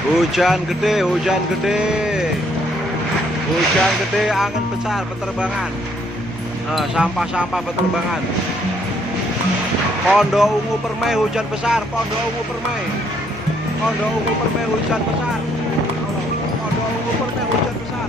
Hujan gede, hujan gede, hujan gede, angin besar, penerbangan, sampah-sampah penerbangan. Pondok Ungu Permai hujan besar, Pondok Ungu Permai, Pondok Ungu Permai hujan besar, Pondok Ungu Permai hujan besar.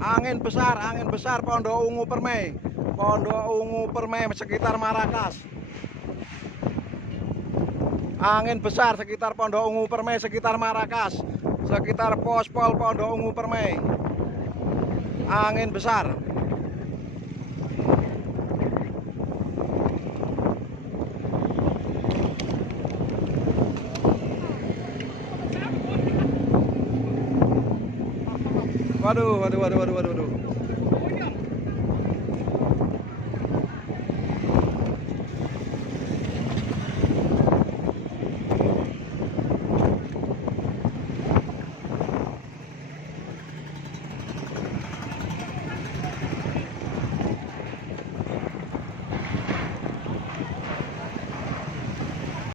Angin besar, Pondok Ungu Permai, Pondok Ungu Permai sekitar Marrakas. Angin besar sekitar Pondok Ungu Permai, sekitar Marrakas, sekitar Pospol Pondok Ungu Permai. Angin besar. Waduh, waduh, waduh, waduh, waduh, waduh.